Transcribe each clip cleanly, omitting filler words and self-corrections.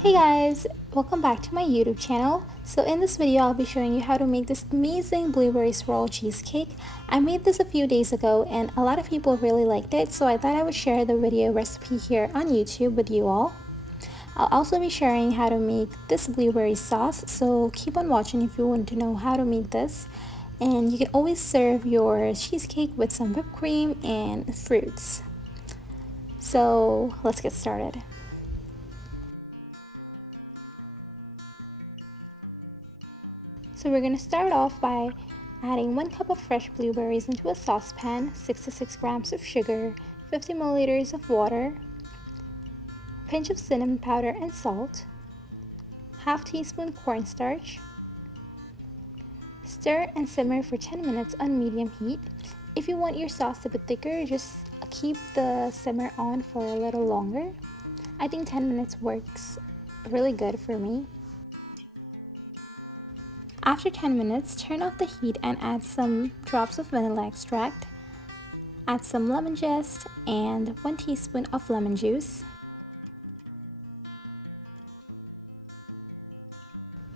Hey guys, welcome back to my YouTube channel. So in this video I'll be showing you how to make this amazing blueberry swirl cheesecake. I made this a few days ago and a lot of people really liked it, so I thought I would share the video recipe here on YouTube with you all. I'll also be sharing how to make this blueberry sauce, so keep on watching if you want to know how to make this. And you can always serve your cheesecake with some whipped cream and fruits. So let's get started. So we're going to start off by adding 1 cup of fresh blueberries into a saucepan, 6 to 6 grams of sugar, 50 milliliters of water, a pinch of cinnamon powder and salt, half teaspoon cornstarch. Stir and simmer for 10 minutes on medium heat. If you want your sauce a bit thicker, just keep the simmer on for a little longer. I think 10 minutes works really good for me. After 10 minutes, turn off the heat and add some drops of vanilla extract. Add some lemon zest and 1 teaspoon of lemon juice.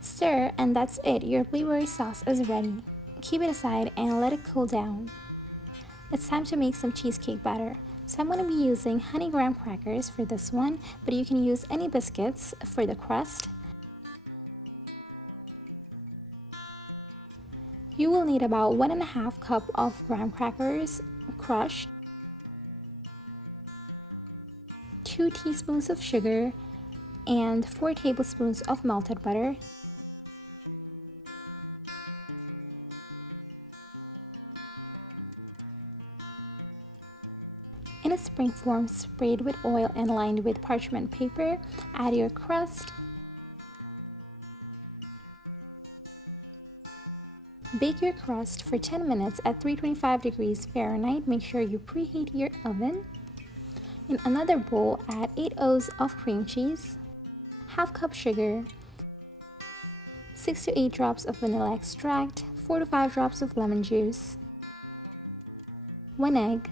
Stir, and that's it. Your blueberry sauce is ready. Keep it aside and let it cool down. It's time to make some cheesecake batter. So I'm going to be using honey graham crackers for this one, but you can use any biscuits for the crust. You will need about 1.5 cup of graham crackers crushed, 2 teaspoons of sugar, and 4 tablespoons of melted butter. In a spring form sprayed with oil and lined with parchment paper, add your crust. Bake your crust for 10 minutes at 325 degrees Fahrenheit. Make sure you preheat your oven. In another bowl, add 8 ounces of cream cheese, half cup sugar, 6 to 8 drops of vanilla extract, 4 to 5 drops of lemon juice, 1 egg,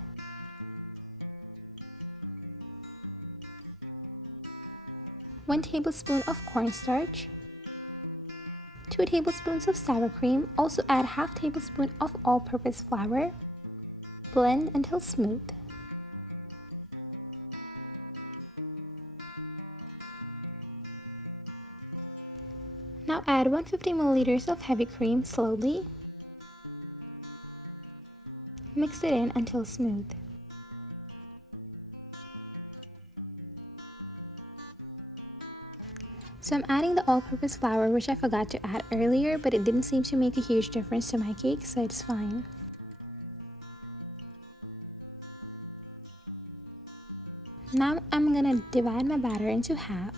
one tablespoon of cornstarch, 2 tablespoons of sour cream. Also add half tablespoon of all-purpose flour. Blend until smooth. Now add 150 milliliters of heavy cream slowly. Mix it in until smooth. So I'm adding the all-purpose flour, which I forgot to add earlier, but it didn't seem to make a huge difference to my cake, so it's fine. Now I'm gonna divide my batter into half.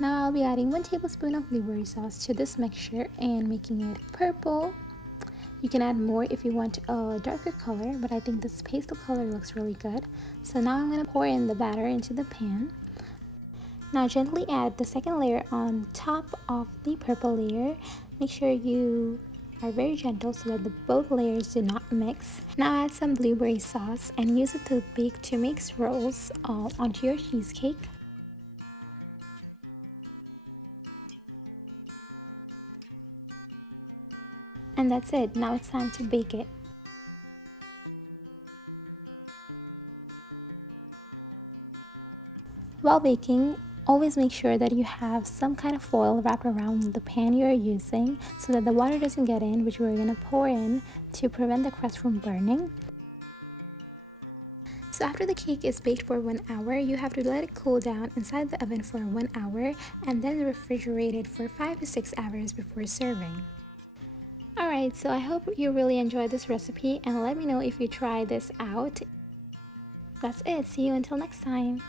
Now I'll be adding 1 tablespoon of blueberry sauce to this mixture and making it purple. You can add more if you want a darker color, but I think this pastel color looks really good. So now I'm going to pour in the batter into the pan. Now gently add the second layer on top of the purple layer. Make sure you are very gentle so that both layers do not mix. Now add some blueberry sauce and use a toothpick to make swirls onto your cheesecake. And that's it. Now it's time to bake it. While baking, always make sure that you have some kind of foil wrapped around the pan you're using so that the water doesn't get in, which we're going to pour in to prevent the crust from burning. So after the cake is baked for 1 hour, you have to let it cool down inside the oven for 1 hour and then refrigerate it for 5 to 6 hours before serving. Alright, so I hope you really enjoyed this recipe and let me know if you try this out. That's it. See you until next time.